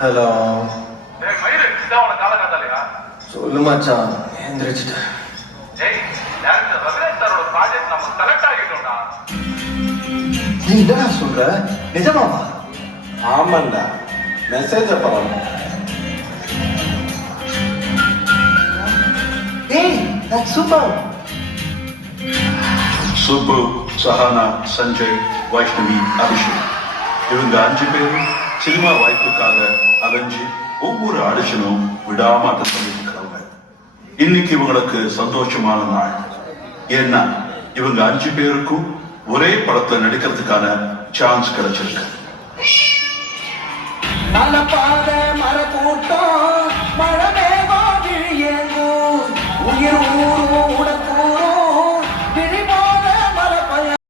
Hello. மயிறு இதான் உனக்கு காலகாத்தாலையா? சொல்லு மச்சான், எந்திரிச்சிட்டேன். டேரக்டர் ரவிராஜ் சாரோட ப்ராஜெக்ட் நம்ம செலக்ட் ஆகிட்டோம்டா. நீ என்னடா சொல்ற? நிஜமாவா? ஆமாண்டா, மெசேஜ் பண்ணணும். ஏய், that's super. சுப்பு, சஹானா, சஞ்சய், வைஷ்ணவி, அபிஷேக் இவங்க 5 பேரும் சினிமா வாய்ப்புக்காக அலைஞ்சு ஒவ்வொரு ஆடிஷனும் விடாம அட்டன் பண்ணிட்டு இருக்கிறவங்க. இன்னைக்கு இவங்களுக்கு சந்தோஷமான நாள். ஏன்னா இவங்க 5 பேருக்கும் ஒரே படத்துல நடிக்கிறதுக்கான சான்ஸ் கிடைச்சிருக்கு. மலை பாத மர கூட்டம் மழை மேகம் விழியேங்கும் உயிர்